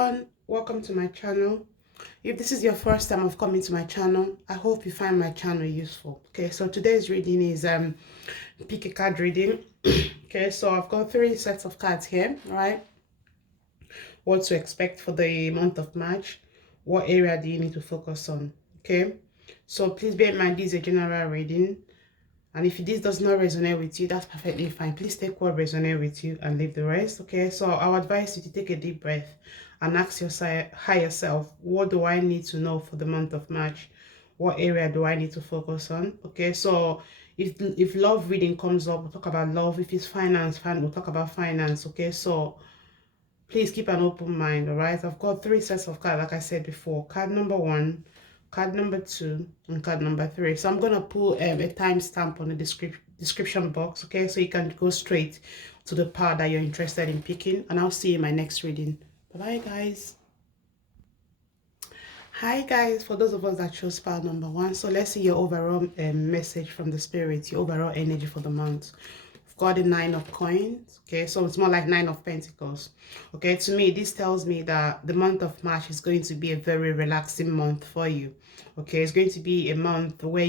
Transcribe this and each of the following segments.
everyone, welcome to my channel. If this is your first time of coming to my channel, I hope you find my channel useful. Okay, so today's reading is pick a card reading. Okay, so I've got 3 sets of cards here, right? What to expect for the month of March, what area do you need to focus on? Okay, so please bear in mind this is a general reading, and if this does not resonate with you, that's perfectly fine. Please take what resonates with you and leave the rest. Okay, so I'll advise you to take a deep breath and ask your higher self, what do I need to know for the month of March? What area do I need to focus on? Okay, so if love reading comes up, we'll talk about love. If it's finance, we'll talk about finance. Okay, so please keep an open mind. All right, I've got 3 sets of cards, like I said before. Card number 1, card number 2, and card number 3. So I'm gonna put a timestamp on the description box, okay, so you can go straight to the part that you're interested in picking, and I'll see you in my next reading. Bye guys. Hi guys, for those of us that chose part number 1, so let's see your overall message from the spirit, your overall energy for the month. We've got the 9 of coins. Okay, so it's more like 9 of pentacles. Okay, to me this tells me that the month of March is going to be a very relaxing month for you. Okay, it's going to be a month where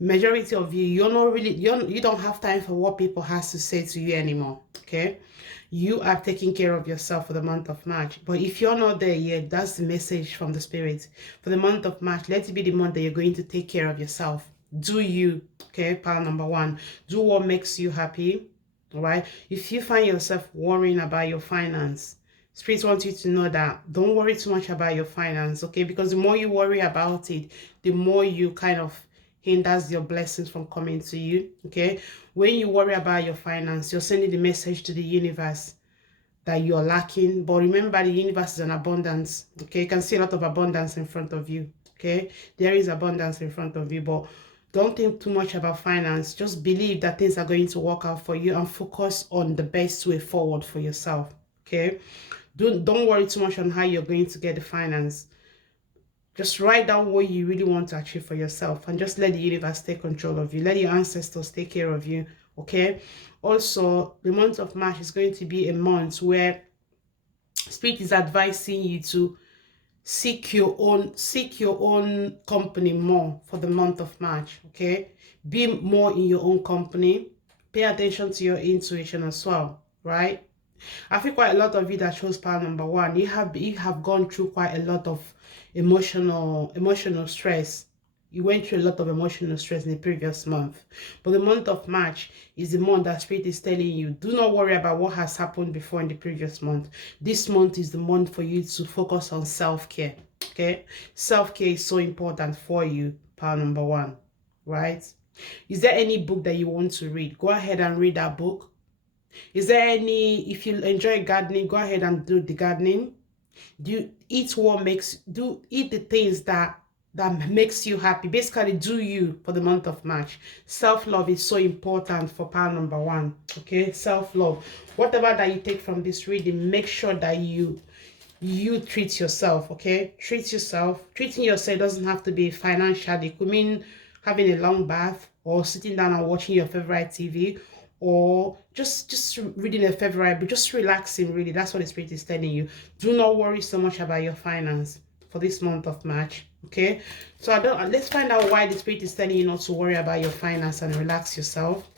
majority of you don't have time for what people has to say to you anymore. Okay, you are taking care of yourself for the month of March. But if you're not there yet, that's the message from the spirit for the month of March. Let it be the month that you're going to take care of yourself. Do you, okay, pile number 1, do what makes you happy. All right, if you find yourself worrying about your finance, Spirit wants you to know that don't worry too much about your finance, okay? Because the more you worry about it, the more you kind of hinders your blessings from coming to you, okay? When you worry about your finance, you're sending the message to the universe that you're lacking. But remember, the universe is an abundance, okay? You can see a lot of abundance in front of you, okay? There is abundance in front of you, but don't think too much about finance. Just believe that things are going to work out for you and focus on the best way forward for yourself, okay? Don't worry too much on how you're going to get the finance. Just write down what you really want to achieve for yourself and just let the universe take control of you. Let your ancestors take care of you, okay? Also, the month of March is going to be a month where Spirit is advising you to seek your own company more for the month of March, okay? Be more in your own company. Pay attention to your intuition as well, right? I think quite a lot of you that chose pile number 1, you have gone through quite a lot of emotional stress. You went through a lot of emotional stress in the previous month. But the month of March is the month that Spirit is telling you, do not worry about what has happened before in the previous month. This month is the month for you to focus on self-care. Okay? Self-care is so important for you, pile number 1. Right? Is there any book that you want to read? Go ahead and read that book. Is there any, if you enjoy gardening, go ahead and do the gardening. Eat the things that makes you happy. Basically, do you for the month of March. Self-love is so important for pile number 1. Okay, self-love. Whatever that you take from this reading, make sure that you treat yourself. Okay, treat yourself. Treating yourself doesn't have to be financial. It could mean having a long bath, or sitting down and watching your favorite TV, or just reading a favorite book, just relaxing. Really, that's what the Spirit is telling you. Do not worry so much about your finance for this month of March. Okay, so let's find out why the Spirit is telling you not to worry about your finance and relax yourself.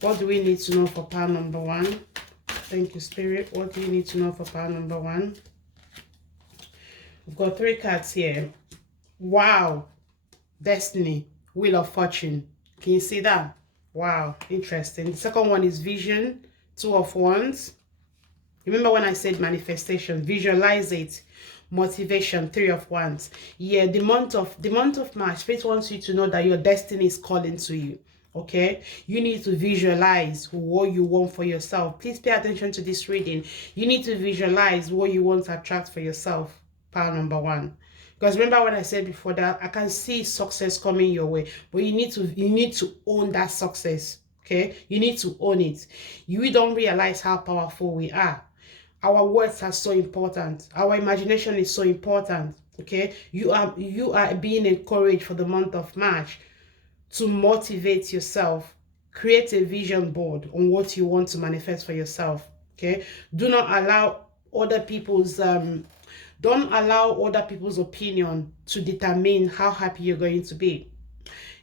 What do we need to know for pile number 1? Thank you, Spirit. What do you need to know for pile number 1? We've got 3 cards here. Wow. Destiny, Wheel of Fortune. Can you see that? Wow, interesting. The second one is Vision, 2 of Wands. Remember when I said manifestation? Visualize it. Motivation, 3 of Wands. Yeah, the month of March, Spirit wants you to know that your destiny is calling to you. Okay, you need to visualize what you want for yourself. Please pay attention to this reading. You need to visualize what you want to attract for yourself. Pile number 1. Because remember when I said before that I can see success coming your way, but you need to own that success. Okay, you need to own it. You don't realize how powerful we are. Our words are so important. Our imagination is so important. Okay, you are being encouraged for the month of March to motivate yourself. Create a vision board on what you want to manifest for yourself. Okay, do not allow other people's don't allow other people's opinion to determine how happy you're going to be.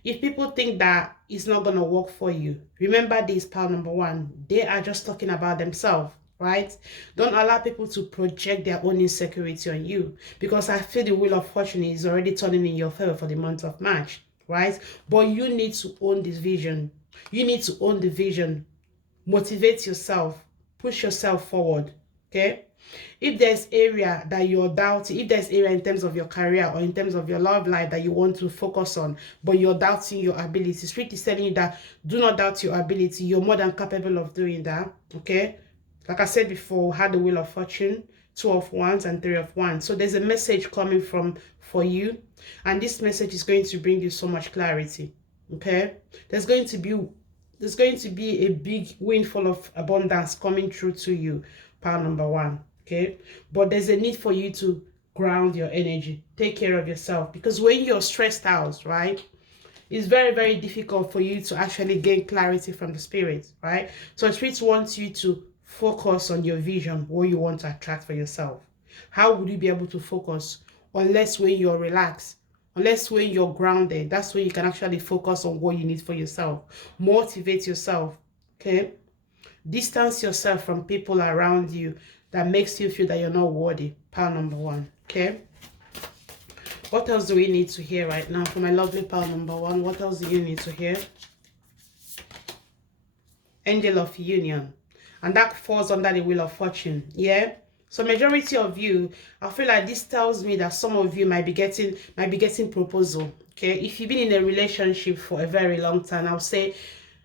If people think that it's not going to work for you, remember this, pal number one, they are just talking about themselves, right? Don't allow people to project their own insecurity on you, because I feel the wheel of fortune is already turning in your favor for the month of March, right? But you need to own this vision. You need to own the vision. Motivate yourself. Push yourself forward, okay? If there's area that you're doubting, if there's area in terms of your career or in terms of your love life that you want to focus on, but you're doubting your ability, Spirit is telling you that do not doubt your ability. You're more than capable of doing that, okay? Like I said before, we had the Wheel of Fortune, 2 of Wands and 3 of Wands. So there's a message coming for you, and this message is going to bring you so much clarity, okay? There's going to be a big windfall of abundance coming through to you, pile number one, okay? But there's a need for you to ground your energy, take care of yourself, because when you're stressed out, right, it's very, very difficult for you to actually gain clarity from the spirit, right? So the spirit wants you to focus on your vision, what you want to attract for yourself. How would you be able to focus unless when you're relaxed, unless when you're grounded? That's when you can actually focus on what you need for yourself. Motivate yourself, okay? Distance yourself from people around you that makes you feel that you're not worthy. Pile number one, okay? What else do we need to hear right now for my lovely pile number one? What else do you need to hear? Angel of Union. And that falls under the Wheel of Fortune, yeah? So majority of you, I feel like this tells me that some of you might be getting proposal, okay? If you've been in a relationship for a very long time, I'll say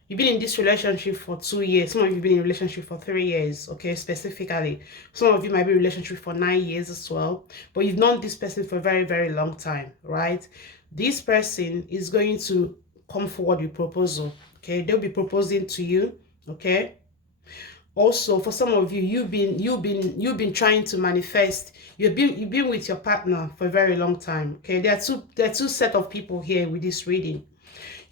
you've been in this relationship for 2 years. Some of you have been in a relationship for 3 years, okay, specifically. Some of you might be in a relationship for 9 years as well. But you've known this person for a very, very long time, right? This person is going to come forward with proposal, okay? They'll be proposing to you, okay? Also, for some of you, you've been trying to manifest. You've been with your partner for a very long time, okay? There are two set of people here with this reading.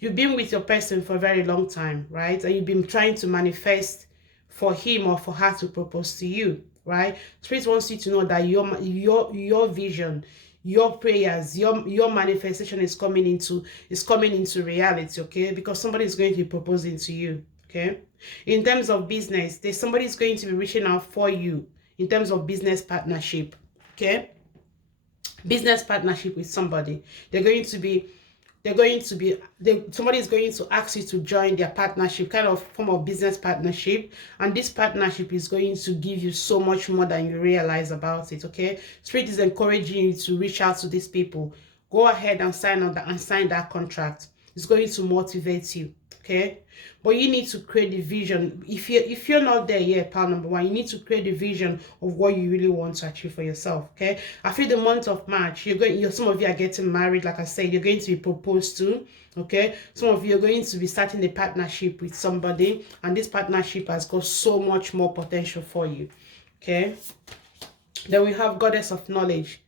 You've been with your person for a very long time, right? And you've been trying to manifest for him or for her to propose to you, right? Spirit wants you to know that your vision, your prayers, your manifestation is coming into reality, okay? Because somebody is going to be proposing to you, okay? In terms of business, there's somebody is going to be reaching out for you in terms of business partnership, okay? Business partnership with somebody. Somebody is going to ask you to join their partnership, kind of form of business partnership, and this partnership is going to give you so much more than you realize about it, okay? Spirit is encouraging you to reach out to these people. Go ahead and sign that contract. It's going to motivate you, okay? But you need to create the vision. If you're not there yet, pal number one, you need to create the vision of what you really want to achieve for yourself, okay? I feel the month of March, some of you are getting married. Like I said, you're going to be proposed to, okay? Some of you are going to be starting a partnership with somebody, and this partnership has got so much more potential for you, okay? Then we have Goddess of Knowledge.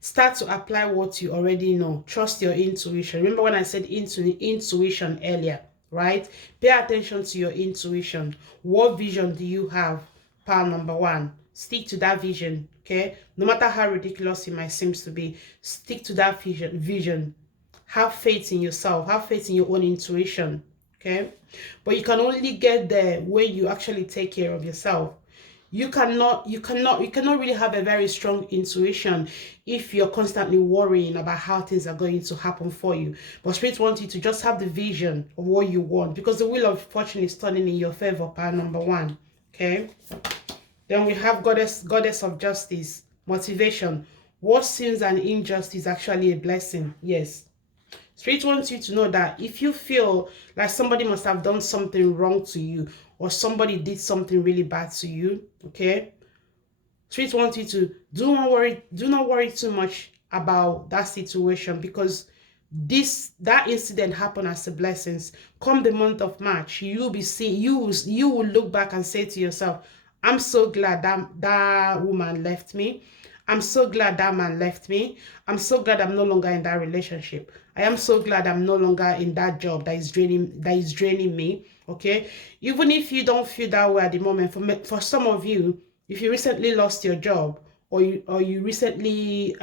Start to apply what you already know. Trust your intuition. Remember when I said intuition earlier, right? Pay attention to your intuition. What vision do you have? Pal number one. Stick to that vision, okay? No matter how ridiculous it might seem to be, stick to that vision. Have faith in yourself. Have faith in your own intuition, okay? But you can only get there when you actually take care of yourself. You cannot really have a very strong intuition if you're constantly worrying about how things are going to happen for you. But Spirit wants you to just have the vision of what you want, because the Wheel of Fortune is turning in your favor, pile number one, okay? Then we have Goddess of Justice, motivation. What seems an injustice is actually a blessing. Yes. Spirit wants you to know that if you feel like somebody must have done something wrong to you, or somebody did something really bad to you, okay? Spirit wants you to do not worry too much about that situation, because that incident happened as a blessing. Come the month of March, you will look back and say to yourself, I'm so glad that woman left me. I'm so glad that man left me. I'm so glad I'm no longer in that relationship. I am so glad I'm no longer in that job that is draining me. Okay, even if you don't feel that way at the moment, for some of you, If you recently lost your job, or you recently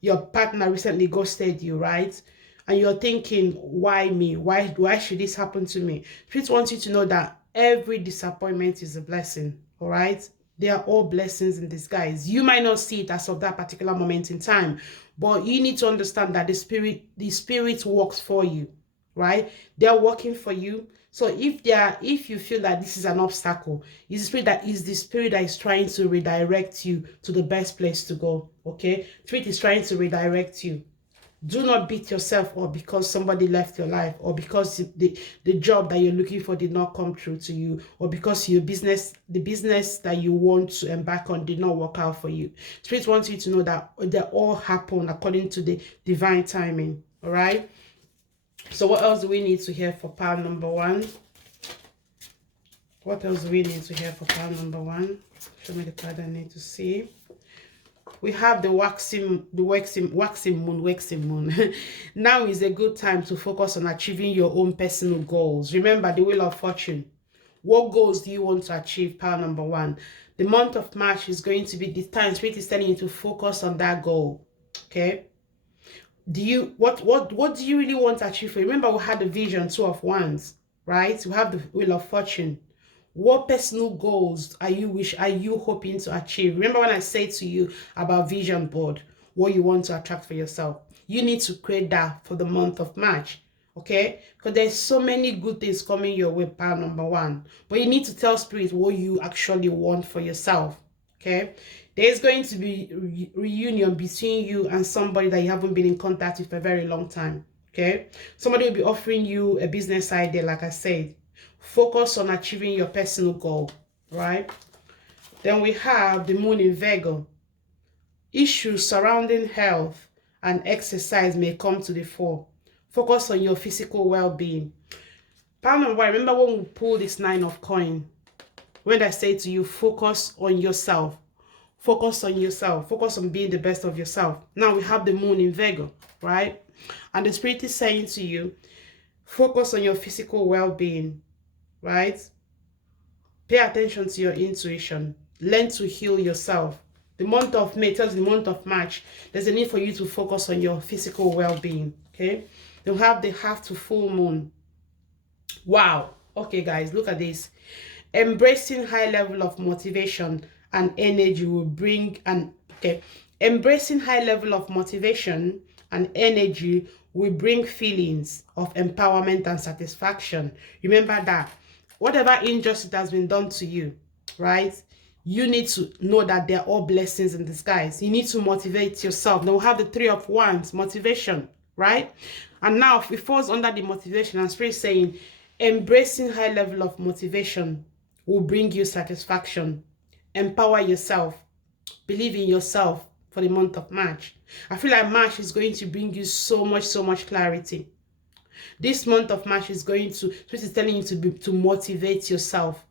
your partner recently ghosted you, right? And you're thinking, why me? Why should this happen to me? Spirit wants you to know that every disappointment is a blessing, all right? They are all blessings in disguise. You might not see it as of that particular moment in time, but you need to understand that the spirit works for you, right? They're working for you. So if you feel that this is an obstacle, is the spirit that is trying to redirect you to the best place to go. Okay, spirit is trying to redirect you. Do not beat yourself up because somebody left your life, or because the job that you're looking for did not come true to you, or because the business that you want to embark on did not work out for you. Spirit wants you to know that they all happen according to the divine timing. All right. So what else do we need to hear for pile number one? What else do we need to hear for pile number one? Show me the card I need to see. We have the waxing moon. Now is a good time to focus on achieving your own personal goals. Remember the wheel of fortune. What goals do you want to achieve? Pile number one. The month of March is going to be the time Spirit is telling you to focus on that goal. Okay. What do you really want to achieve? Remember, we had the vision, Two of Wands, right? We have the wheel of fortune. What personal goals are you hoping to achieve? Remember when I said to you about vision board, what you want to attract for yourself? You need to create that for the month of March. Okay, because there's so many good things coming your way. Part number one, but you need to tell spirit what you actually want for yourself. Okay, there's going to be reunion between you and somebody that you haven't been in contact with for a very long time. Okay, somebody will be offering you a business idea. Like I said, focus on achieving your personal goal, right? Then we have the moon in Virgo. Issues surrounding health and exercise may come to the fore. Focus on your physical well-being. Remember when we pull this 9 of coin, when I say to you, focus on yourself. Focus on yourself. Focus on being the best of yourself. Now we have the moon in Virgo, right? And the spirit is saying to you, focus on your physical well-being, right? Pay attention to your intuition. Learn to heal yourself. The month of May tells the month of March, there's a need for you to focus on your physical well-being, okay? You'll have the half to full moon. Wow. Okay, guys, look at this. Embracing high level of motivation and energy will bring embracing high level of motivation and energy will bring feelings of empowerment and satisfaction. Remember that whatever injustice has been done to you, right? You need to know that they're all blessings in disguise. You need to motivate yourself. Now we have the 3 of Wands, motivation, right? And now it falls under the motivation, and spirit saying, embracing high level of motivation will bring you satisfaction. Empower yourself. Believe in yourself for the month of March. I feel like March is going to bring you so much clarity. This month of March is going to, Spirit is telling you to motivate yourself.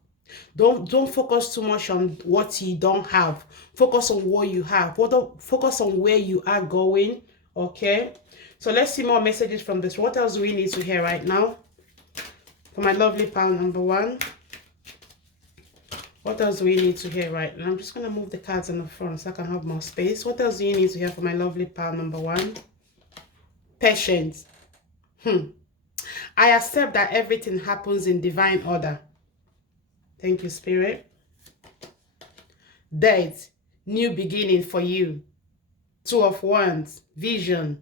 Don't focus too much on what you don't have. Focus on what you have. Focus on where you are going. Okay. So let's see more messages from this. What else do we need to hear right now? For my lovely pal number one. What else do we need to hear right now? I'm just going to move the cards in the front so I can have more space. What else do you need to hear for my lovely pal number one? Patience. I accept that everything happens in divine order. Thank you, Spirit. Death, new beginning for you. 2 of Wands, vision,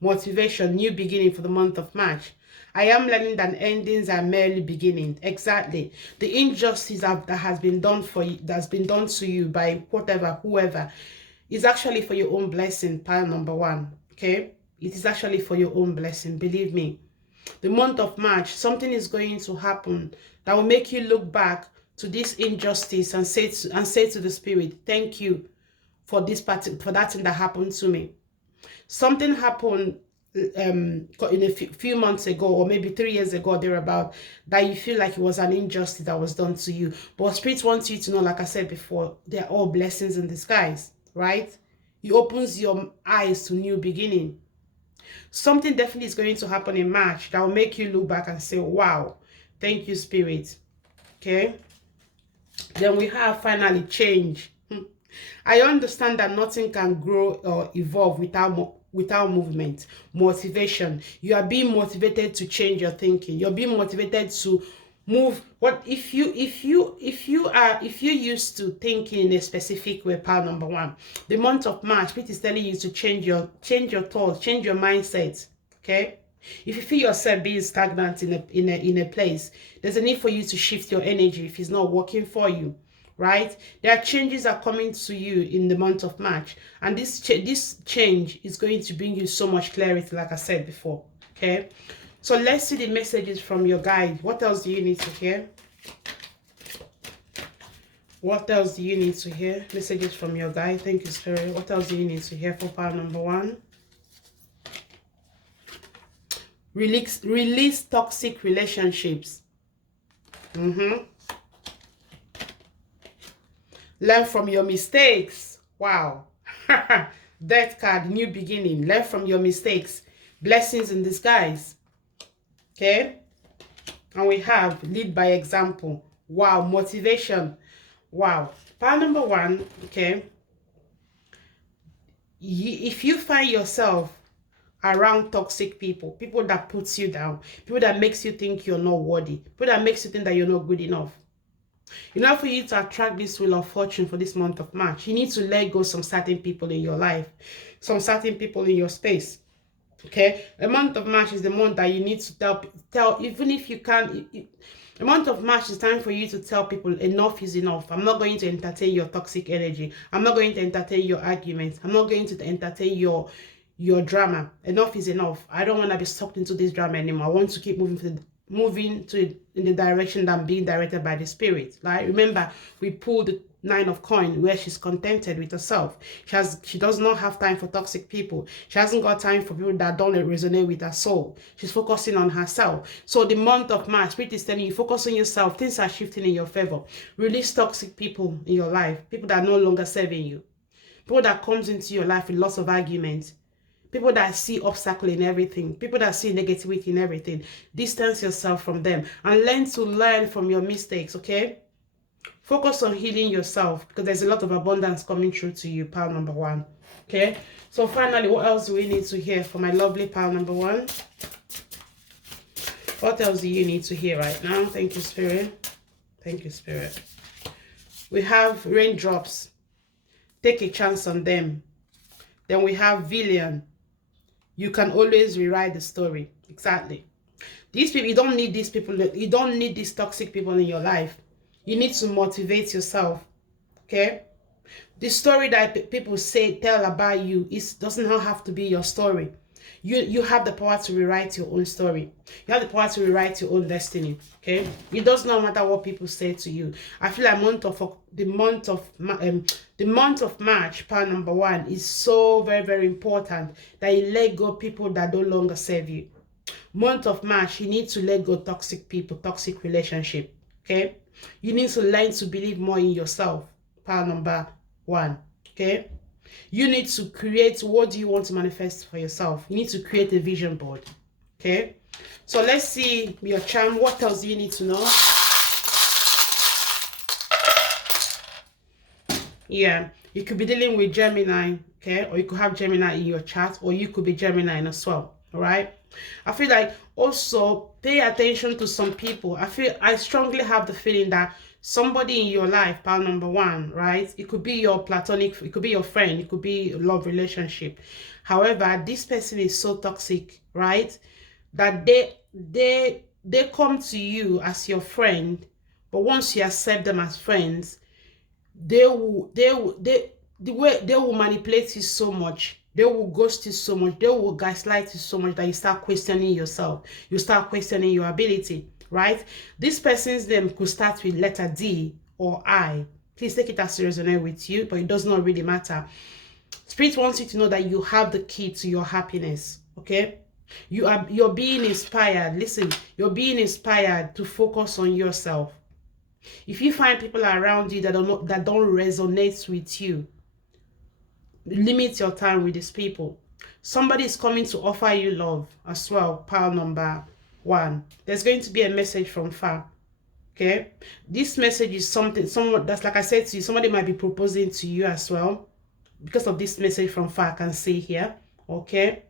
motivation, new beginning for the month of March. I am learning that endings are merely beginning. Exactly. The injustice that has been done for you, that's been done to you by whoever, is actually for your own blessing, pile number one. Okay? It is actually for your own blessing. Believe me. The month of March, something is going to happen that will make you look back to this injustice and say to the spirit, thank you for that thing that happened to me. Something happened in a few months ago, or maybe 3 years ago, thereabout, that you feel like it was an injustice that was done to you. But Spirit wants you to know, like I said before, they're all blessings in disguise, right? He opens your eyes to new beginning. Something definitely is going to happen in March that will make you look back and say, wow, thank you, Spirit. Okay. Then we have finally change. I understand that nothing can grow or evolve without movement, motivation. You are being motivated to change your thinking. You're being motivated to move. What if you used to thinking in a specific way? Part number one, the month of March, it is telling you to change your thoughts, change your mindset. Okay. If you feel yourself being stagnant in a place, there's a need for you to shift your energy if it's not working for you, right? There are changes are coming to you in the month of March, and this change is going to bring you so much clarity, like I said before. Okay, so let's see the messages from your guide. What else do you need to hear? What else do you need to hear? Messages from your guide. Thank you, Spirit. What else do you need to hear for part number one? Release toxic relationships. Learn from your mistakes. Wow. Death card, new beginning. Learn from your mistakes. Blessings in disguise. Okay. And we have lead by example. Wow. Motivation. Wow. Part number one. Okay. If you find yourself around toxic people, people that puts you down, people that makes you think you're not worthy, people that makes you think that you're not good enough, in order for you to attract this wheel of fortune for this month of March, you need to let go some certain people in your life, some certain people in your space. Okay, the month of March is the month that you need to tell even if you can't. The month of March is time for you to tell people enough is enough. I'm not going to entertain your toxic energy. I'm not going to entertain your arguments. I'm not going to entertain your drama. Enough is enough. I don't want to be sucked into this drama anymore. I want to keep moving in the direction that I'm being directed by the Spirit. Like, remember, we pulled the 9 of coin where she's contented with herself. She does not have time for toxic people. She hasn't got time for people that don't resonate with her soul. She's focusing on herself. So the month of March, Spirit is telling you, focus on yourself. Things are shifting in your favor. Release toxic people in your life. People that are no longer serving you. People that comes into your life with lots of arguments. People that see obstacle in everything, people that see negativity in everything. Distance yourself from them and learn from your mistakes, okay? Focus on healing yourself because there's a lot of abundance coming through to you, pile number one, okay? So finally, what else do we need to hear for my lovely pile number one? What else do you need to hear right now? Thank you, Spirit. Thank you, Spirit. We have raindrops. Take a chance on them. Then we have villain. You can always rewrite the story. Exactly. These people, you don't need these people. You don't need these toxic people in your life. You need to motivate yourself. Okay? The story that people tell about you doesn't have to be your story. You have the power to rewrite your own story. You have the power to rewrite your own destiny. Okay? It does not matter what people say to you. I feel like the month of March, part number one, is so very, very important that you let go people that no longer serve you. Month of March, you need to let go toxic people, toxic relationship. Okay? You need to learn to believe more in yourself. Part number one. Okay? You need to create, what do you want to manifest for yourself? You need to create a vision board. Okay? So let's see your charm. What else do you need to know? Yeah, you could be dealing with Gemini, okay? Or you could have Gemini in your chart, or you could be Gemini as well, all right? I feel like also pay attention to some people. I strongly have the feeling that somebody in your life, pal number one, right? It could be your platonic, it could be your friend, it could be a love relationship. However, this person is so toxic, right? That they come to you as your friend, but once you accept them as friends, they will manipulate you so much. They will ghost you so much. They will gaslight you so much that you start questioning yourself. You start questioning your ability, right? This person's name could start with letter D or I. Please take it as it resonates with you, but it does not really matter. Spirit wants you to know that you have the key to your happiness, okay? You're being inspired. Listen, you're being inspired to focus on yourself. If you find people around you that don't resonate with you, limit your time with these people. Somebody is coming to offer you love as well. Pile number one. There's going to be a message from far. Okay, this message is something, someone that's, like I said to you, somebody might be proposing to you as well because of this message from far. I can see here. Okay,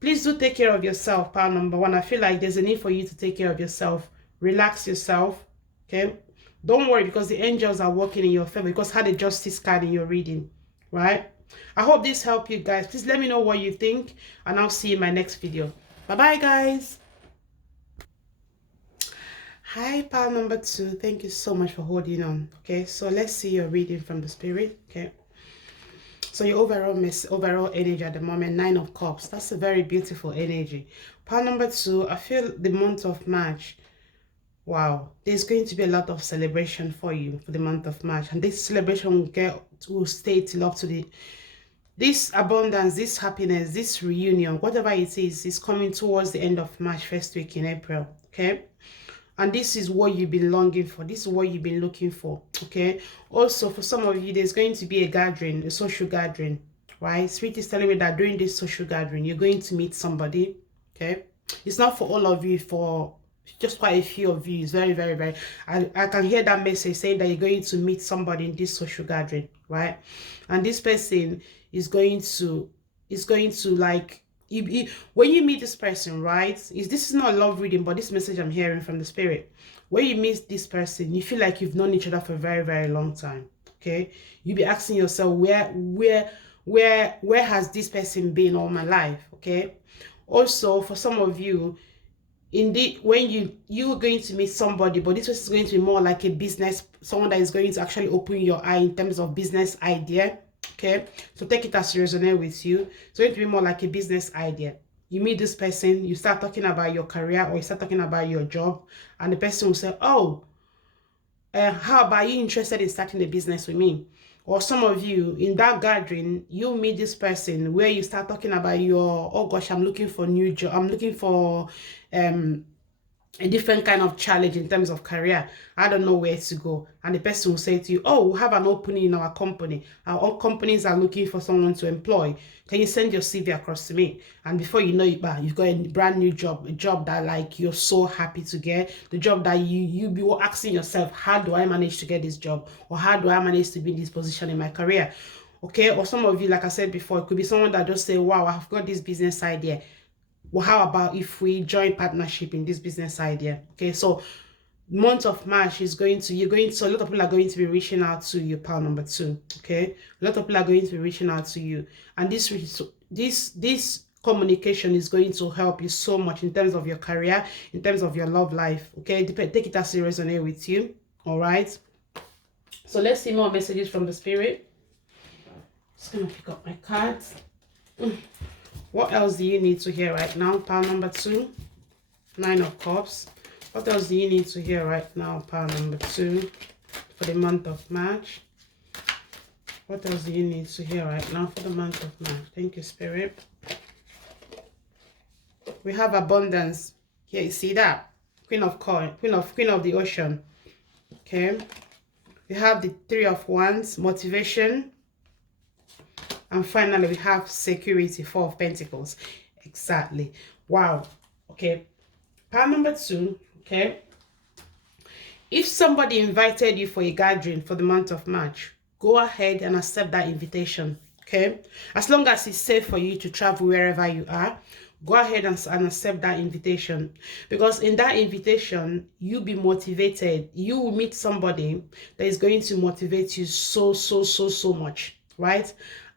please do take care of yourself, pal number one. I feel like there's a need for you to take care of yourself. Relax yourself. Okay, don't worry, because the angels are working in your favor, because had a justice card in your reading, right? I hope this helped you guys. Please let me know what you think, and I'll see you in my next video. Bye bye, guys. Hi, pal number two. Thank you so much for holding on. Okay, so let's see your reading from the spirit. Okay, so your overall energy at the moment, 9 of Cups. That's a very beautiful energy. Pal number two, I feel the month of March. Wow, there's going to be a lot of celebration for you for the month of March, and this celebration will stay till up to this abundance, this happiness, this reunion, whatever it is coming towards the end of March, first week in April. Okay, and this is what you've been longing for. This is what you've been looking for. Okay, also for some of you, there's going to be a gathering, a social gathering, right? Spirit is telling me that during this social gathering, you're going to meet somebody. Okay, it's not for all of you, for just quite a few of you. It's very, very, very, I can hear that message saying that you're going to meet somebody in this social gathering, right? And this person is going to like, when you meet this person, right? This is not a love reading, but this message I'm hearing from the spirit, when you meet this person, you feel like you've known each other for a very, very long time. Okay, you'll be asking yourself, where has this person been all my life? Okay, also for some of you, indeed, when you're going to meet somebody, but this is going to be more like a business, someone that is going to actually open your eye in terms of business idea. Okay, so take it as resonate with you. It's going to be more like a business idea. You meet this person, you start talking about your career, or you start talking about your job, and the person will say, oh, how about you interested in starting a business with me? Or some of you in that gathering, you meet this person where you start talking about your, oh gosh, I'm looking for a new job, I'm looking for a different kind of challenge in terms of career. I don't know where to go. And the person will say to you, oh, we have an opening in our company. Our companies are looking for someone to employ. Can you send your CV across to me? And before you know it, you've got a brand new job, a job that like you're so happy to get, the job that you be asking yourself, how do I manage to get this job? Or how do I manage to be in this position in my career? Okay, or some of you, like I said before, it could be someone that just say, wow, I've got this business idea. Well, how about if we join partnership in this business idea? Okay, so month of March is going to, so a lot of people are going to be reaching out to you, pal number two. Okay, a lot of people are going to be reaching out to you, and this communication is going to help you so much in terms of your career, in terms of your love life. Okay, take it as it resonates with you. All right, so let's see more messages from the spirit. Just gonna pick up my cards. What else do you need to hear right now, pal number two? 9 of Cups. What else do you need to hear right now, pal number two, for the month of March? What else do you need to hear right now for the month of March? Thank you, Spirit. We have abundance. Here, you see that? Queen of Coin, Queen of the Ocean. Okay. We have the 3 of Wands, motivation. And finally, we have security, 4 of Pentacles. Exactly. Wow. Okay. Part number 2. Okay. If somebody invited you for a gathering for the month of March, go ahead and accept that invitation. Okay. As long as it's safe for you to travel wherever you are, go ahead and accept that invitation. Because in that invitation, you'll be motivated. You will meet somebody that is going to motivate you so much. Right?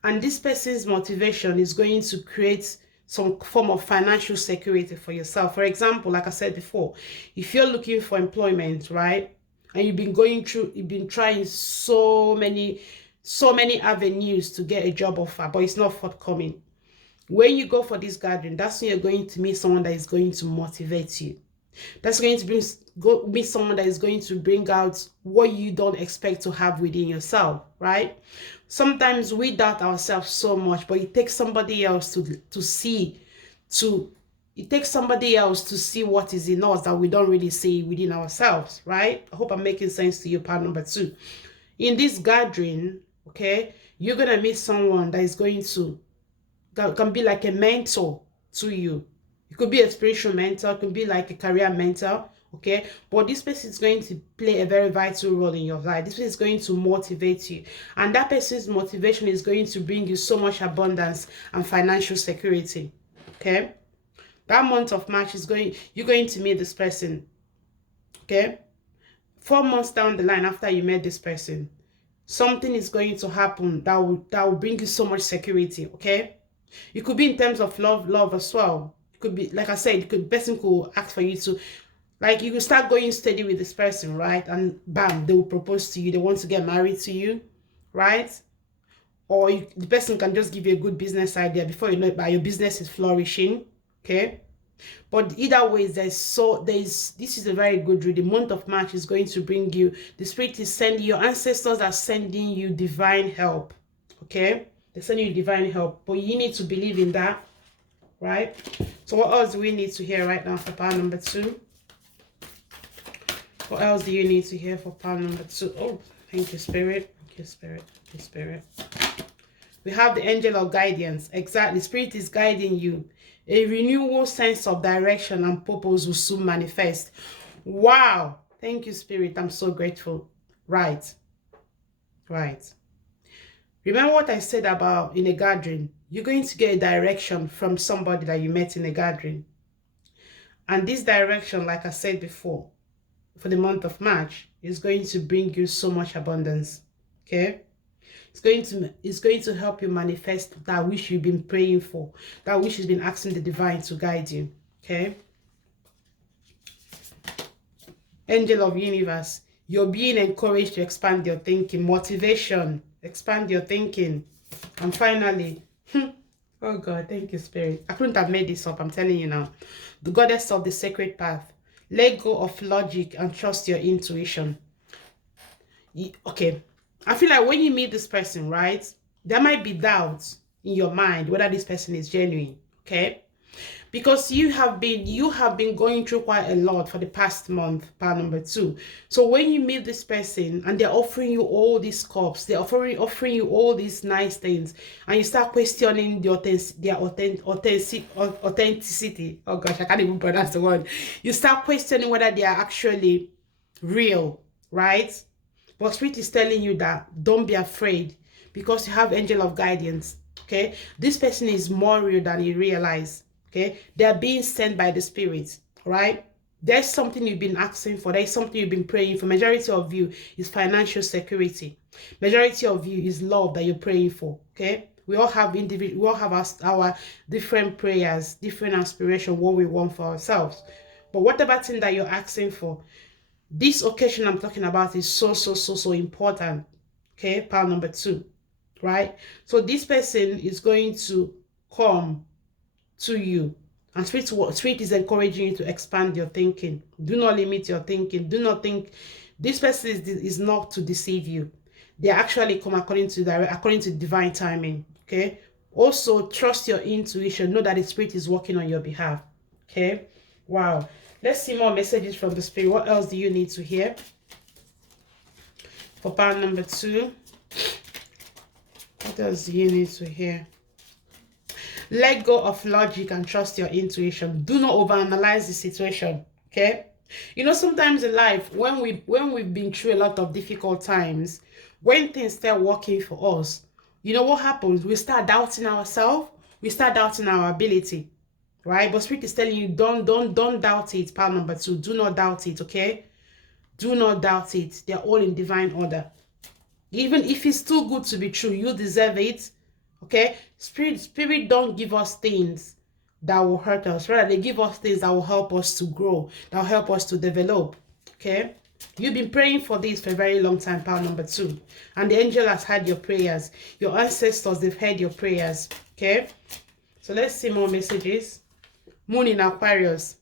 And this person's motivation is going to create some form of financial security for yourself. For example, like I said before, if you're looking for employment, right, and you've been trying so many avenues to get a job offer, but it's not forthcoming. When you go for this gathering, that's when you're going to meet someone that is going to motivate you. That's going to meet someone that is going to bring out what you don't expect to have within yourself, right? Sometimes we doubt ourselves so much, but it takes somebody else to see what is in us that we don't really see within ourselves, right? I hope I'm making sense to you, part number 2. In this gathering, okay, you're gonna meet someone that is going to can be like a mentor to you. It could be a spiritual mentor, it could be like a career mentor, okay? But this person is going to play a very vital role in your life. This person is going to motivate you, and that person's motivation is going to bring you so much abundance and financial security, okay? That month of March is you're going to meet this person, okay? 4 months down the line after you met this person, something is going to happen that will bring you so much security, okay? It could be in terms of love as well. It could be, like I said, person could ask for you to, like, you could start going steady with this person, right? And bam, they will propose to you. They want to get married to you, right? Or the person can just give you a good business idea. Before you know it, but your business is flourishing, okay? But either way, this is a very good read. The month of March is going to bring you, the spirit is sending, your ancestors are sending you divine help, okay? They're sending you divine help, but you need to believe in that, right? So what else do we need to hear right now for power number 2? What else do you need to hear for power number 2? Oh, thank you, Spirit. Thank you, Spirit. Thank you, Spirit. We have the angel of guidance. Exactly. Spirit is guiding you. A renewal sense of direction and purpose will soon manifest. Wow. Thank you, Spirit. I'm so grateful. Right. Right. Remember what I said about in a gathering? You're going to get a direction from somebody that you met in a gathering. And this direction, like I said before, for the month of March, is going to bring you so much abundance. Okay? It's going to help you manifest that which you've been praying for, that which you've been asking the divine to guide you. Okay? Angel of universe, you're being encouraged to expand your thinking. Motivation, expand your thinking. And finally, oh God, thank you, Spirit. I couldn't have made this up, I'm telling you now. The goddess of the sacred path. Let go of logic and trust your intuition. Okay, I feel like when you meet this person, right, there might be doubts in your mind whether this person is genuine, okay? Because you have been going through quite a lot for the past month, power number 2. So when you meet this person and they're offering you all these cups, they're offering you all these nice things, and you start questioning their authenticity. Oh gosh, I can't even pronounce the word. You start questioning whether they are actually real, right? But Spirit is telling you that don't be afraid, because you have angel of guidance, okay? This person is more real than you realize, okay? They're being sent by the Spirit, right? There's something you've been asking for. There's something you've been praying for. Majority of you is financial security. Majority of you is love that you're praying for, okay? We all have our different prayers, different aspirations, what we want for ourselves. But whatever thing that you're asking for, this occasion I'm talking about is so important, okay? Power number 2, right? So this person is going to come to you, and Spirit is encouraging you to expand your thinking. Do not limit your thinking. Do not think this person is not to deceive you. They actually come according to divine timing, okay? Also, trust your intuition. Know that the Spirit is working on your behalf, okay? Wow. Let's see more messages from the Spirit. What else do you need to hear for power number 2? What else do you need to hear? Let go of logic and trust your intuition. Do not overanalyze the situation, okay? You know, sometimes in life, when we've been through a lot of difficult times, when things start working for us, you know what happens? We start doubting ourselves. We start doubting our ability, right? But Spirit is telling you, don't doubt it. Power number 2, do not doubt it, okay? Do not doubt it. They're all in divine order. Even if it's too good to be true, you deserve it, okay? Spirit don't give us things that will hurt us. Rather, they give us things that will help us to grow, that will help us to develop, okay? You've been praying for this for a very long time, power number 2. And the angel has heard your prayers. Your ancestors, they've heard your prayers, okay? So let's see more messages. Moon in Aquarius.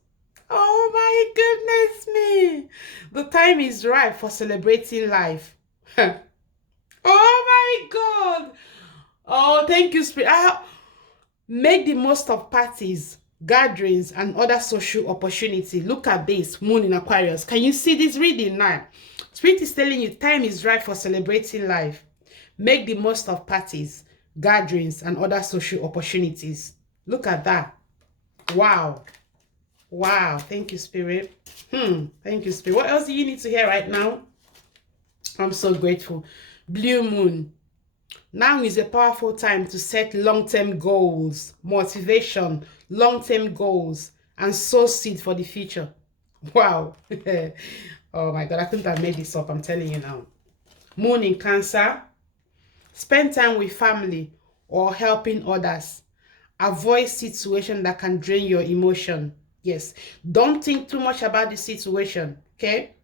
Oh my goodness me. The time is right for celebrating life. Oh my God. Oh, thank you, Spirit. Make the most of parties, gatherings, and other social opportunity. Look at this, Moon in Aquarius. Can you see this reading now? Spirit is telling you time is right for celebrating life. Make the most of parties, gatherings, and other social opportunities. Look at that. Wow. Wow. Thank you, Spirit. Thank you, Spirit. What else do you need to hear right now? I'm so grateful. Blue moon. Now is a powerful time to set long-term goals, motivation, long-term goals, and sow seed for the future. Wow. Oh my God, I couldn't have made this up. I'm telling you now. Moon in Cancer. Spend time with family or helping others. Avoid situations that can drain your emotion. Yes. Don't think too much about the situation. Okay.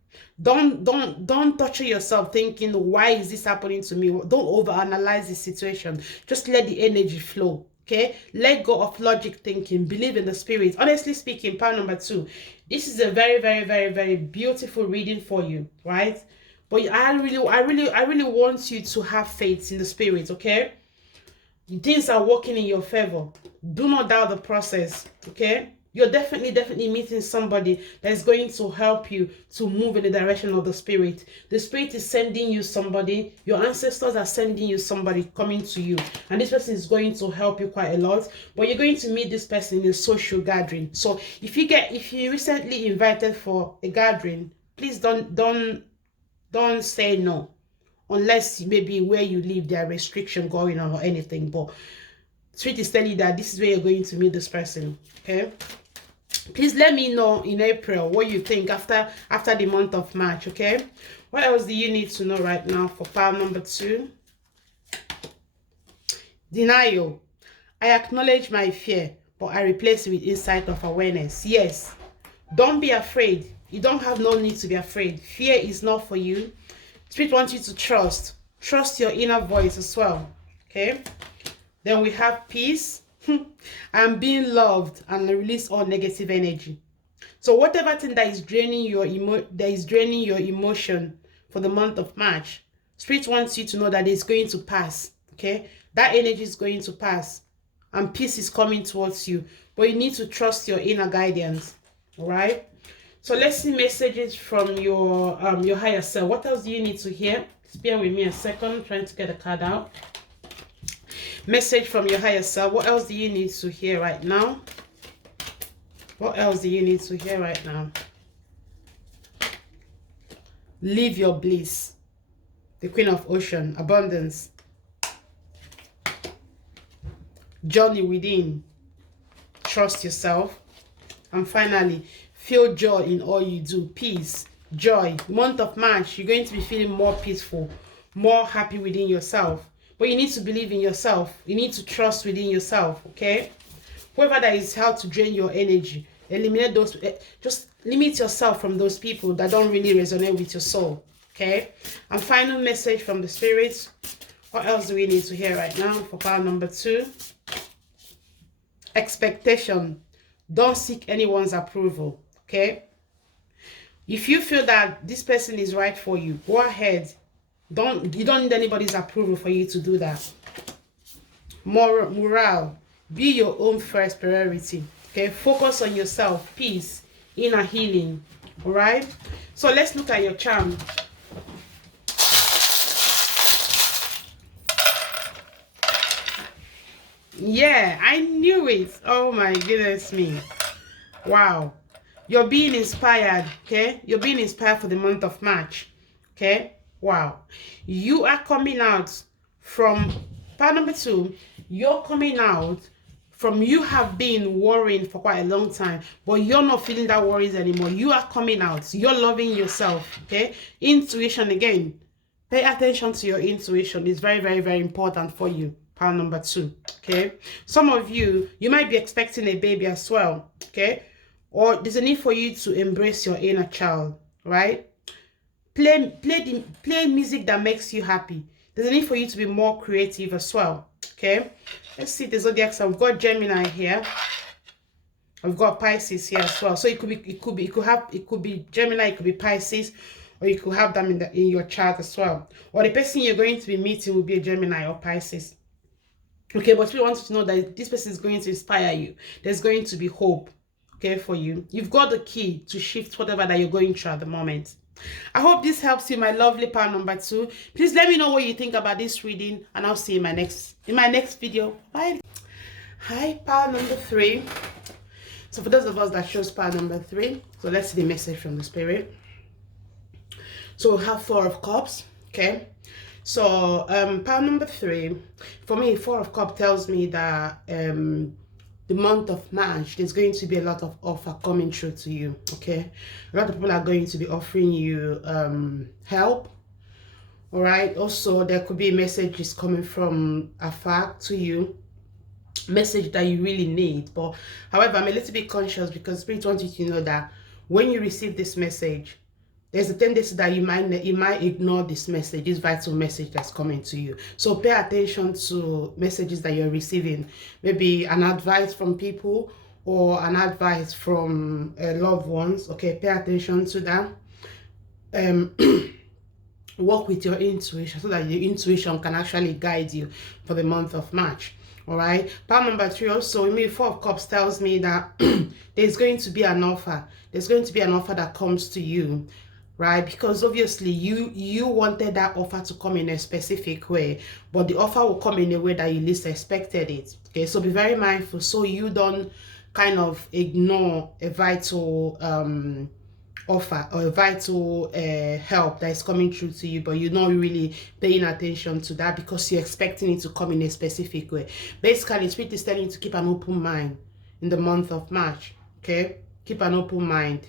Don't torture yourself thinking, why is this happening to me? Don't overanalyze the situation. Just let the energy flow. Okay, let go of logic thinking. Believe in the spirit. Honestly speaking, part number 2, this is a very, very, very, very beautiful reading for you, right? But I really want you to have faith in the spirit. Okay, things are working in your favor. Do not doubt the process. Okay, you're definitely meeting somebody that is going to help you to move in the direction of the spirit. The spirit is sending you somebody. Your ancestors are sending you somebody coming to you, and this person is going to help you quite a lot. But you're going to meet this person in a social gathering. So if you recently invited for a gathering, please don't say no, unless maybe where you live there are restrictions going on or anything. But Spirit is telling you that this is where you're going to meet this person. Okay, please let me know in April what you think after the month of March. Okay, what else do you need to know right now for pile number 2? Denial. I acknowledge my fear, but I replace it with insight of awareness. Yes, don't be afraid. You don't have no need to be afraid. Fear is not for you. Spirit wants you to trust your inner voice as well. Okay, then we have peace. I'm being loved, and release all negative energy. So whatever thing that is draining your emotion for the month of March, Spirit wants you to know that it's going to pass. Okay, that energy is going to pass, and peace is coming towards you. But you need to trust your inner guidance. All right. So let's see messages from your higher self. What else do you need to hear? Bear with me a second. I'm trying to get a card out. Message from your higher self. What else do you need to hear right now? What else do you need to hear right now? Live your bliss. The Queen of Ocean. Abundance. Journey within. Trust yourself. And finally, feel joy in all you do. Peace. Joy. Month of March, you're going to be feeling more peaceful, more happy within yourself. But you need to believe in yourself. You need to trust within yourself. Okay? Whoever that is how to drain your energy, eliminate those. Just limit yourself from those people that don't really resonate with your soul. Okay? And final message from the spirits. What else do we need to hear right now for pile number 2? Expectation. Don't seek anyone's approval. Okay? If you feel that this person is right for you, go ahead. You don't need anybody's approval for you to do that. Morale. Be your own first priority. Okay? Focus on yourself. Peace. Inner healing. All right? So let's look at your charm. Yeah, I knew it. Oh my goodness me. Wow. You're being inspired. Okay? You're being inspired for the month of March. Okay? Wow. You are coming out from part number 2. You're coming out from you have been worrying for quite a long time, but you're not feeling that worries anymore. You are coming out. You're loving yourself. Okay? Intuition again. Pay attention to your intuition. It's very, very, very important for you. Part number 2. Okay? Some of you might be expecting a baby as well. Okay? Or there's a need for you to embrace your inner child, right? Play music that makes you happy. There's a need for you to be more creative as well. Okay, let's see the zodiac sign. We've got Gemini here. We've got Pisces here as well. So it could be Gemini, it could be Pisces, or you could have them in your chart as well. Or the person you're going to be meeting will be a Gemini or Pisces. Okay, but we want to know that this person is going to inspire you. There's going to be hope. Okay, for you. You've got the key to shift whatever that you're going through at the moment. I hope this helps you, my lovely pile number 2. Please let me know what you think about this reading, and I'll see you in my next video. Bye. Hi, pile number 3. So for those of us that chose pile number 3, so let's see the message from the spirit. So we have 4 of Cups, okay? So pile number 3, for me, 4 of Cups tells me that the month of March, there's going to be a lot of offer coming through to you, okay? A lot of people are going to be offering you help, all right? Also, there could be messages coming from afar to you, message that you really need. But however, I'm a little bit conscious because Spirit wants you to know that when you receive this message, there's a tendency that you might ignore this message, this vital message that's coming to you. So pay attention to messages that you're receiving, maybe an advice from people or an advice from loved ones. Okay, pay attention to that. Work with your intuition so that your intuition can actually guide you for the month of March. All right, pile number 3 also, in me, 4 of Cups tells me that there's going to be an offer. There's going to be an offer that comes to you, right? Because obviously you wanted that offer to come in a specific way, but the offer will come in a way that you least expected it. Okay, so be very mindful so you don't kind of ignore a vital offer or a vital help that is coming through to you, but you're not really paying attention to that because you're expecting it to come in a specific way. Basically, Spirit is telling you to keep an open mind in the month of March. Okay, keep an open mind.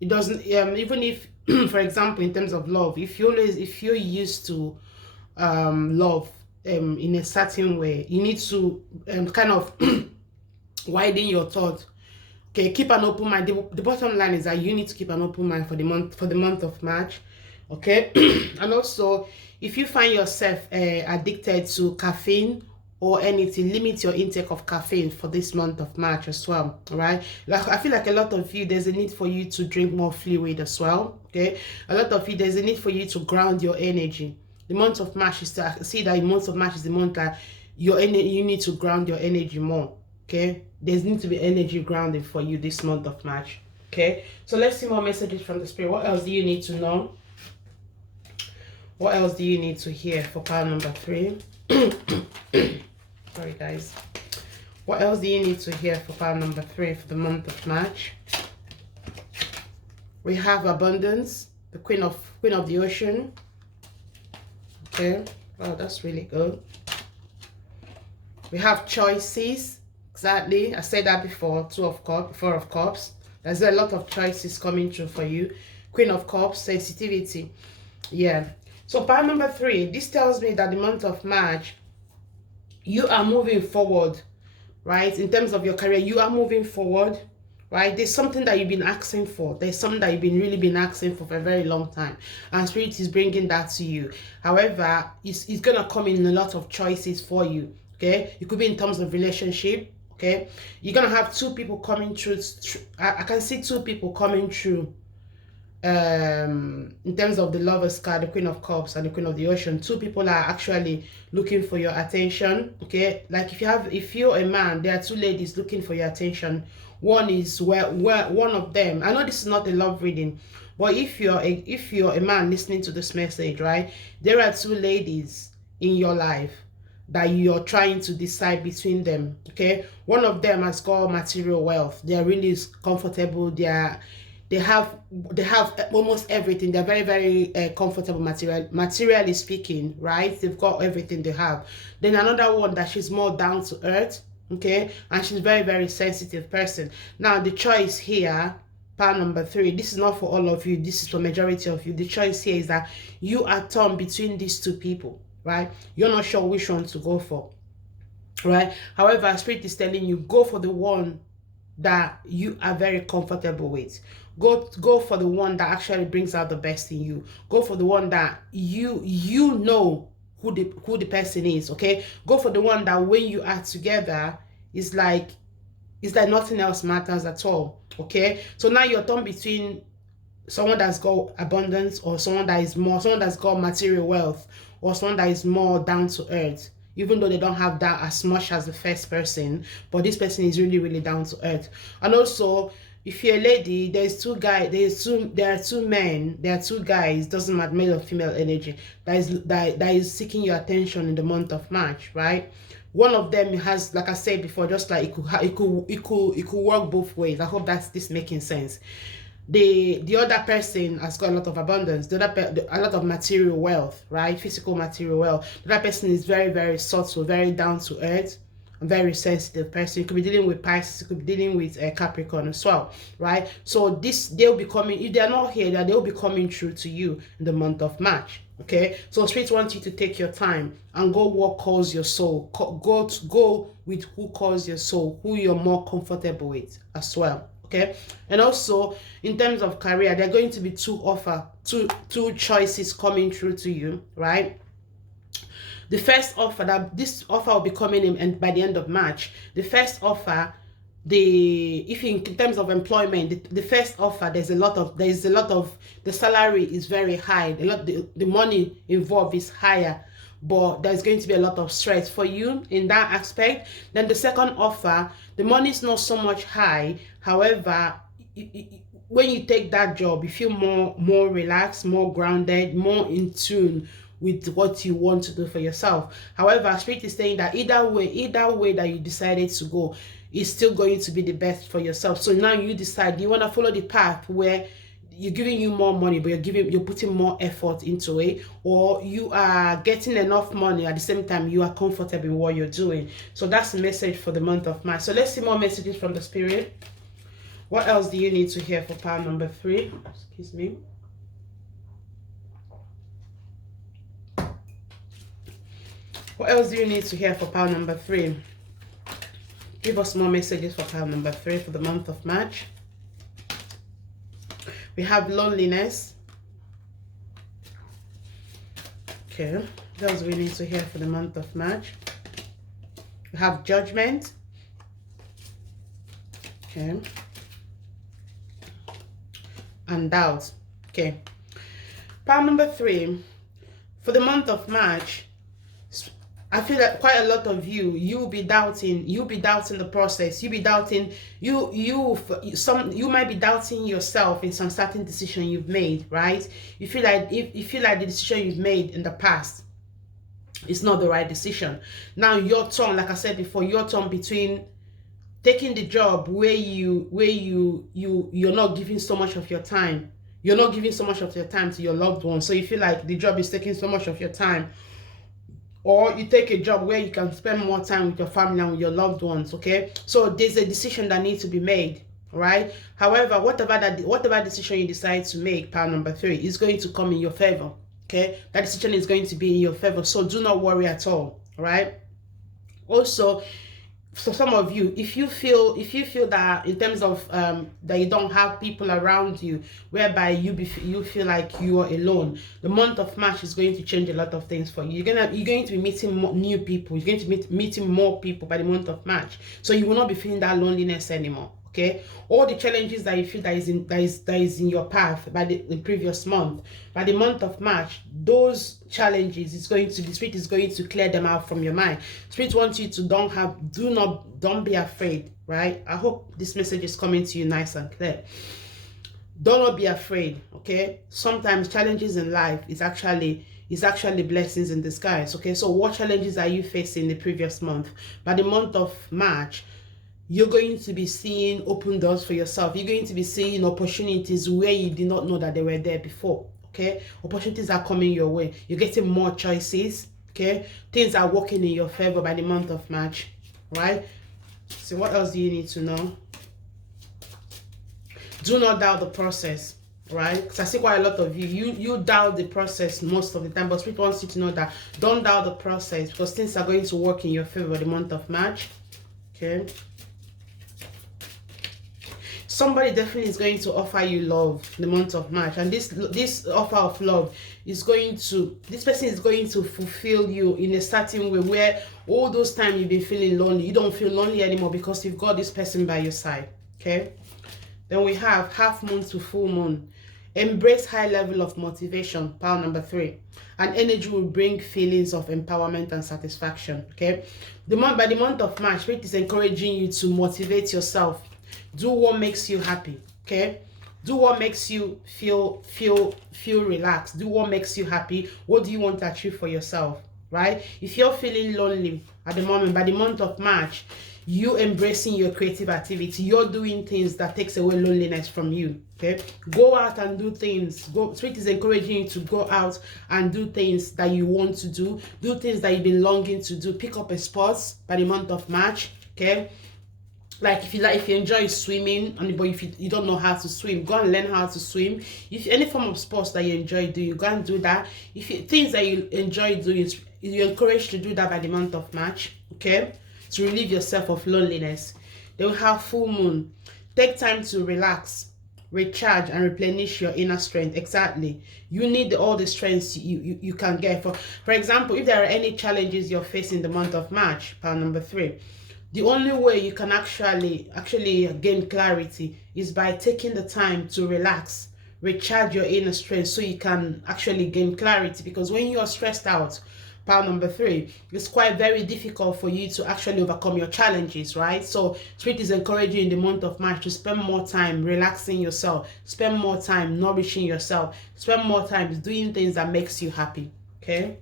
It doesn't even if for example, in terms of love, if you're used to love in a certain way, you need to kind of widen your thought. Okay, keep an open mind. The bottom line is that you need to keep an open mind for the month of March. Okay, and also if you find yourself addicted to caffeine or anything, limit your intake of caffeine for this month of March as well. All right, like I feel like a lot of you, there's a need for you to drink more fluid as well. Okay, a lot of you, there's a need for you to ground your energy. The month of March is to see that the month of March is the month that you need to ground your energy more. Okay, there's need to be energy grounding for you this month of March. Okay, so let's see more messages from the spirit. What else do you need to know? What else do you need to hear for pile number 3? Sorry guys. What else do you need to hear for pile number 3 for the month of March? We have abundance, the queen of the ocean. Okay, wow, that's really good. We have choices. Exactly, I said that before. 2 of Cups, 4 of Cups. There's a lot of choices coming through for you. Queen of Cups, sensitivity. Yeah. So pile number 3, this tells me that the month of March, you are moving forward, right? In terms of your career, you are moving forward, right? There's something that you've been asking for. There's something that you've really been asking for a very long time, and Spirit is bringing that to you. However, it's gonna come in a lot of choices for you. Okay, it could be in terms of relationship. Okay, you're gonna have 2 people coming through. I can see 2 people coming through in terms of the Lover's card, the Queen of Cups and the Queen of the Ocean. 2 people are actually looking for your attention. Okay, like if you're a man, there are 2 ladies looking for your attention. One is where one of them, I know this is not a love reading, but if you're a man listening to this message, right, there are 2 ladies in your life that you're trying to decide between them. Okay, one of them has got material wealth. They are really comfortable. They have almost everything. They're very, very comfortable materially speaking, right? They've got everything they have. Then another one that she's more down to earth, okay, and she's very, very sensitive person. Now the choice here, pile number 3, this is not for all of you, this is for majority of you. The choice here is that you are torn between these 2 people, right? You're not sure which one to go for, right? However, Spirit is telling you, go for the one that you are very comfortable with. Go for the one that actually brings out the best in you. Go for the one that you know who the person is. Okay, go for the one that when you are together, it's like nothing else matters at all. Okay, so now you're torn between someone that's got abundance or someone that's got material wealth or someone that is more down to earth, even though they don't have that as much as the first person, but this person is really, really down to earth. And also, if you're a lady, there are 2 men, there are 2 guys, doesn't matter, male or female energy, that is seeking your attention in the month of March, right? one of them has, like I said before, just like it could work both ways. I hope that's this making sense. The other person has got a lot of abundance, a lot of material wealth, right? Physical material wealth. The other person is very, very subtle, very down to earth, a very sensitive person. You could be dealing with Pisces, you could be dealing with Capricorn as well, right? So they'll be coming, if they're not here, they'll be coming through to you in the month of March. Okay, so Spirit wants you to take your time and go what calls your soul. Go with who calls your soul, who you're more comfortable with as well. Okay, and also in terms of career, there are going to be two choices coming through to you, right? The first offer, that this offer will be coming in, and by the end of March, the first offer, if in terms of employment, the first offer, there's a lot of the salary is very high, the money involved is higher, but there's going to be a lot of stress for you in that aspect. Then the second offer, the money is not so much high, however, when you take that job, you feel more relaxed, more grounded, more in tune with what you want to do for yourself. However, Spirit is saying that either way that you decided to go is still going to be the best for yourself. So now you decide, do you want to follow the path where you're giving you more money, but you're putting more effort into it, or you are getting enough money at the same time you are comfortable in what you're doing? So that's the message for the month of March. So let's see more messages from the Spirit. What else do you need to hear for pile number 3? Excuse me. What else do you need to hear for pile number 3? Give us more messages for pile number 3 for the month of March. We have loneliness. Okay, what else do we need to hear for the month of March? We have judgment. Okay. And doubt. Okay. Pile number 3 for the month of March. I feel that quite a lot of you'll be doubting the process. You'll be doubting, you might be doubting yourself in some certain decision you've made, right? You feel like the decision you've made in the past is not the right decision. Now your turn, like I said before, your turn between taking the job where you're not giving so much of your time. You're not giving so much of your time to your loved ones. So you feel like the job is taking so much of your time. Or you take a job where you can spend more time with your family and with your loved ones, okay? So there's a decision that needs to be made, right? However, whatever decision you decide to make, pile number 3, is going to come in your favor, okay? That decision is going to be in your favor, so do not worry at all, right? Also, for some of you, if you feel that in terms of that you don't have people around you, whereby you feel like you are alone, the month of March is going to change a lot of things for you. You're going to be meeting new people. You're going to be meeting more people by the month of March, so you will not be feeling that loneliness anymore. Okay, all the challenges that you feel that is in your path by the previous month, by the month of March, those challenges the Spirit is going to clear them out from your mind. Spirit wants you to don't be afraid, right? I hope this message is coming to you nice and clear. Do not be afraid, okay? Sometimes challenges in life is actually blessings in disguise, okay? So what challenges are you facing the previous month? By the month of March, you're going to be seeing open doors for yourself. You're going to be seeing opportunities where you did not know that they were there before, okay? Opportunities are coming your way. You're getting more choices, okay? Things are working in your favor by the month of March, right? So what else do you need to know? Do not doubt the process, right? Because I see quite a lot of you doubt the process most of the time, but people want you to know that don't doubt the process, because things are going to work in your favor the month of March, okay? Somebody definitely is going to offer you love in the month of March, and this offer of love is this person is going to fulfill you in a certain way, where all those times you've been feeling lonely, you don't feel lonely anymore because you've got this person by your side, okay? Then we have half moon to full moon. Embrace high level of motivation, pile number 3. And energy will bring feelings of empowerment and satisfaction, okay? By the month of March, Spirit is encouraging you to motivate yourself. Do what makes you happy, okay? Do what makes you feel relaxed. Do what makes you happy. What do you want to achieve for yourself, right? If you're feeling lonely at the moment, by the month of March, you embracing your creative activity, you're doing things that takes away loneliness from you. Okay, go out and do things. Spirit is encouraging you to go out and do things that you want to do things that you've been longing to do. Pick up a sport by the month of March. Okay, like if you enjoy swimming, but if you don't know how to swim, go and learn how to swim. If any form of sports that you enjoy doing, go and do that. Things that you enjoy doing, you're encouraged to do that by the month of March. Okay, to relieve yourself of loneliness. Then we have full moon. Take time to relax, recharge, and replenish your inner strength. Exactly, you need all the strengths you can get. For example, if there are any challenges you're facing the month of March, pound number 3, the only way you can actually gain clarity is by taking the time to relax, recharge your inner strength, so you can actually gain clarity. Because when you are stressed out, pound number 3, it's quite very difficult for you to actually overcome your challenges, right? So Spirit is encouraging you in the month of March to spend more time relaxing yourself, spend more time nourishing yourself, spend more time doing things that makes you happy. Okay,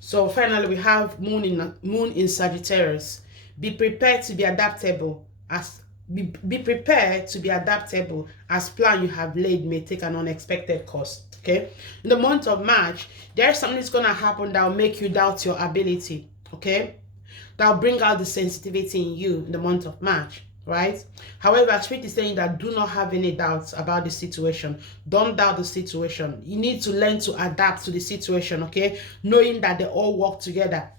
so finally we have moon in Sagittarius. Be prepared to be adaptable as be prepared to be adaptable, as plan you have laid may take an unexpected cost. Okay, in the month of March, there's something that's gonna happen that will make you doubt your ability. Okay, that will bring out the sensitivity in you in the month of March, right? However, Spirit is saying that do not have any doubts about the situation. Don't doubt the situation. You need to learn to adapt to the situation, okay? Knowing that they all work together.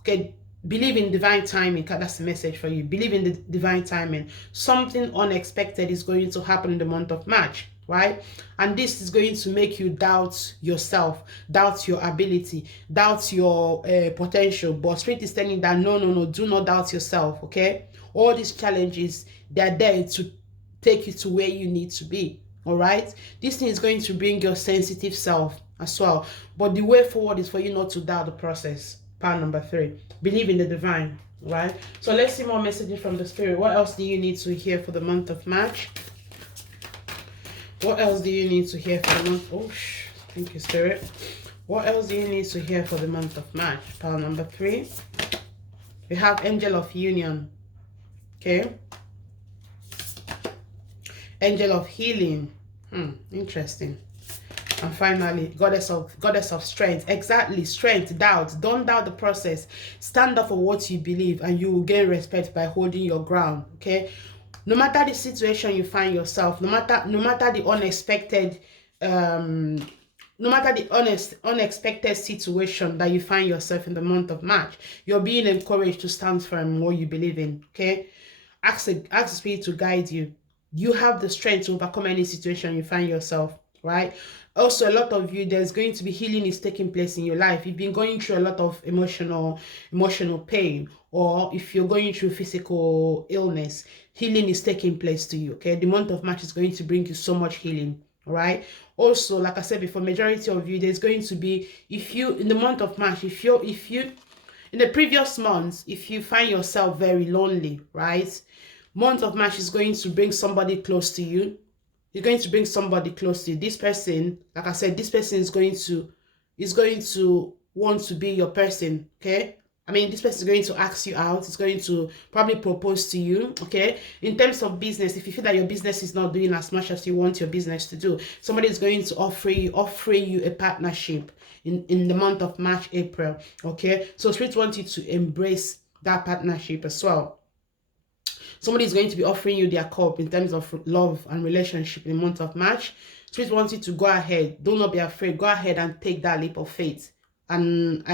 Okay, believe in divine timing. That's the message for you. Believe in the divine timing. Something unexpected is going to happen in the month of March, right? And this is going to make you doubt yourself, doubt your ability, doubt your potential. But Spirit is telling that no, do not doubt yourself, okay? All these challenges, they're there to take you to where you need to be. All right, this thing is going to bring your sensitive self as well, but the way forward is for you not to doubt the process. Pound number 3, believe in the divine. Right, so let's see more messages from the Spirit. What else do you need to hear for the month of March? What else do you need to hear for the month? Oh, thank you, Spirit. What else do you need to hear for the month of March? Pound number 3, we have Angel of Union. Okay, Angel of Healing. Interesting. And finally, goddess of strength. Exactly, strength. Doubt. Don't doubt the process. Stand up for what you believe, and you will gain respect by holding your ground. Okay, no matter the situation you find yourself, no matter the unexpected no matter the unexpected situation that you find yourself in the month of March, you're being encouraged to stand firm in what you believe in. Okay, ask the Spirit to guide you. You have the strength to overcome any situation you find yourself, right? Also, a lot of you, there's going to be healing is taking place in your life. You've been going through a lot of emotional pain, or if you're going through physical illness, healing is taking place to you. Okay, the month of March is going to bring you so much healing. All right. Also, like I said before, majority of you, there's going to be, if you in the month of March, if you in the previous months, if you find yourself very lonely, right, month of March is going to bring somebody close to you. You're going to bring somebody close to you. This person, like I said, this person is going to want to be your person. Okay, I mean, this person is going to ask you out. It's going to probably propose to you. Okay, in terms of business, if you feel that your business is not doing as much as you want your business to do, somebody is going to offering you a partnership in the month of March, April. Okay, so Spirit wants you to embrace that partnership as well. Somebody is going to be offering you their cup in terms of love and relationship in the month of March. Spirit wants you to go ahead. Do not be afraid. Go ahead and take that leap of faith and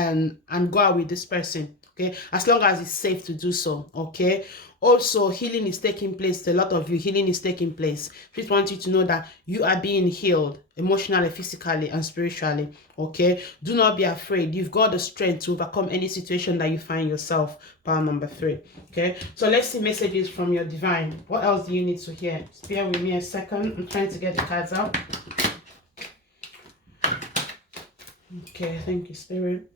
go out with this person. Okay, as long as it's safe to do so. Okay. Also, healing is taking place. A lot of you, healing is taking place. Spirit wants you to know that you are being healed emotionally, physically, and spiritually. Okay, do not be afraid. You've got the strength to overcome any situation that you find yourself. Power number 3. Okay, so let's see messages from your divine. What else do you need to hear? Bear with me a second. I'm trying to get the cards out. Okay, thank you, Spirit.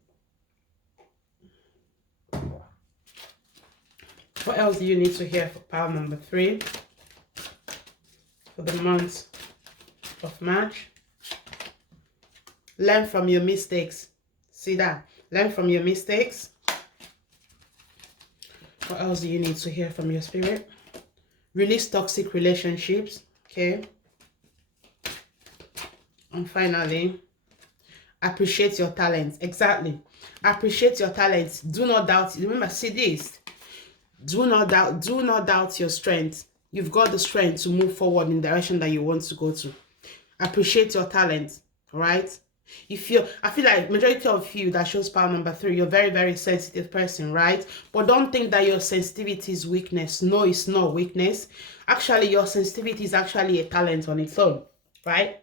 What else do you need to hear for power number 3 for the month of March? Learn from your mistakes. See that? Learn from your mistakes. What else do you need to hear from your spirit? Release toxic relationships. Okay. And finally, appreciate your talents. Exactly. Appreciate your talents. Do not doubt. Remember, see this. Do not doubt your strength. You've got the strength to move forward in the direction that you want to go to. Appreciate your talent, right? I feel like majority of you that shows power number 3, you're a very, very sensitive person, right? But don't think that your sensitivity is weakness. No, it's not weakness. Actually, your sensitivity is actually a talent on its own, right?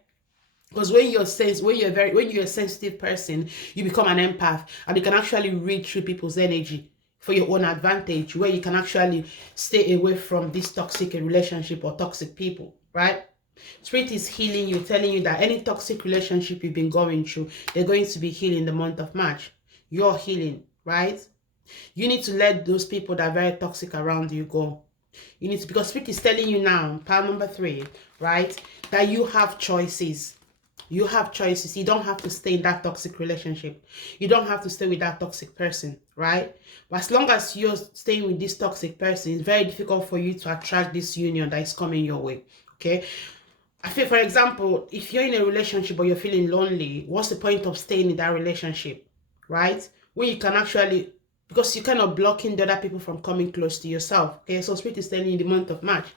Because when you're a sensitive person, you become an empath, and you can actually read through people's energy for your own advantage, where you can actually stay away from this toxic relationship or toxic people, right? Spirit is healing you, telling you that any toxic relationship you've been going through, they're going to be healing the month of March. You're healing, right? You need to let those people that are very toxic around you go. You need to, because Spirit is telling you now, power number 3, right, that you have choices. You have choices. You don't have to stay in that toxic relationship. You don't have to stay with that toxic person, right? But as long as you're staying with this toxic person, it's very difficult for you to attract this union that is coming your way, okay? I feel, for example, if you're in a relationship or you're feeling lonely, what's the point of staying in that relationship, right? When you can actually, because you're kind of blocking the other people from coming close to yourself, okay? So Spirit is telling you in the month of March,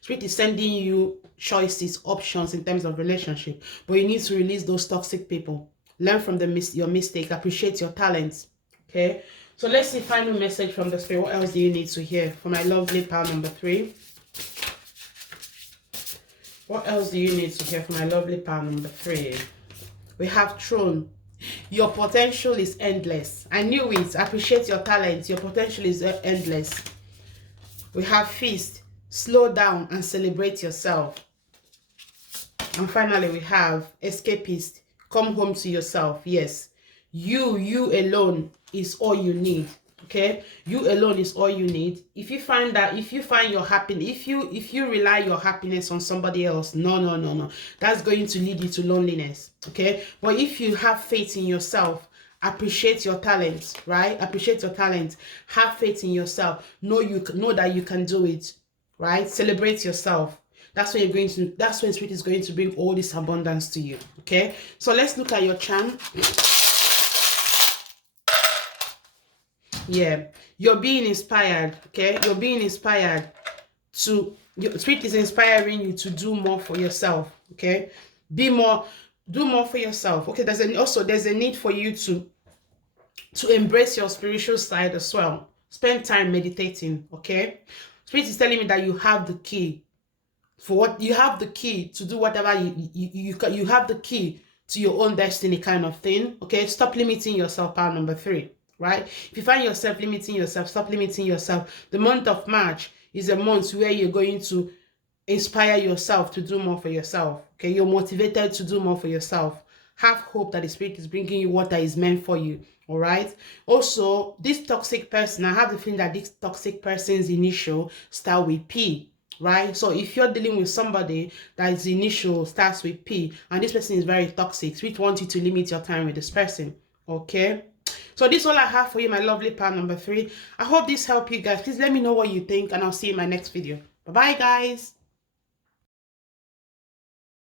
Spirit is sending you choices, options in terms of relationship, but you need to release those toxic people. Learn from your mistakes, appreciate your talents, okay? So let's see final message from the Spirit. What else do you need to hear for my lovely power number 3? What else do you need to hear from my lovely power number 3? We have throne. Your potential is endless. I knew it. Appreciate your talent. Your potential is endless. We have feast. Slow down and celebrate yourself. And finally, we have escapist. Come home to yourself. Yes. You alone is all you need. Okay, you alone is all you need. If you find your happiness, if you rely your happiness on somebody else, no, that's going to lead you to loneliness. Okay, but if you have faith in yourself, appreciate your talents, right? Appreciate your talent. Have faith in yourself. Know that you can do it, right? Celebrate yourself. That's when Spirit is going to bring all this abundance to you. Okay, so let's look at your charm. Yeah, you're being inspired. Okay, you're being inspired to, your Spirit is inspiring you to do more for yourself. Okay, do more for yourself. Okay, there's a need for you to embrace your spiritual side as well. Spend time meditating. Okay, Spirit is telling me that you have the key you have the key to do whatever you have the key to your own destiny, kind of thing. Okay, stop limiting yourself. Power number 3, right? If you find yourself limiting yourself, stop limiting yourself. The month of March is a month where you're going to inspire yourself to do more for yourself. Okay, you're motivated to do more for yourself. Have hope that the Spirit is bringing you what that is meant for you. All right. Also, this toxic person, I have the feeling that this toxic person's initial start with P. Right? So if you're dealing with somebody that's initial starts with P and this person is very toxic, Spirit wants you to limit your time with this person. Okay? So this is all I have for you, my lovely power number 3. I hope this helped you guys. Please let me know what you think and I'll see you in my next video. Bye-bye, guys.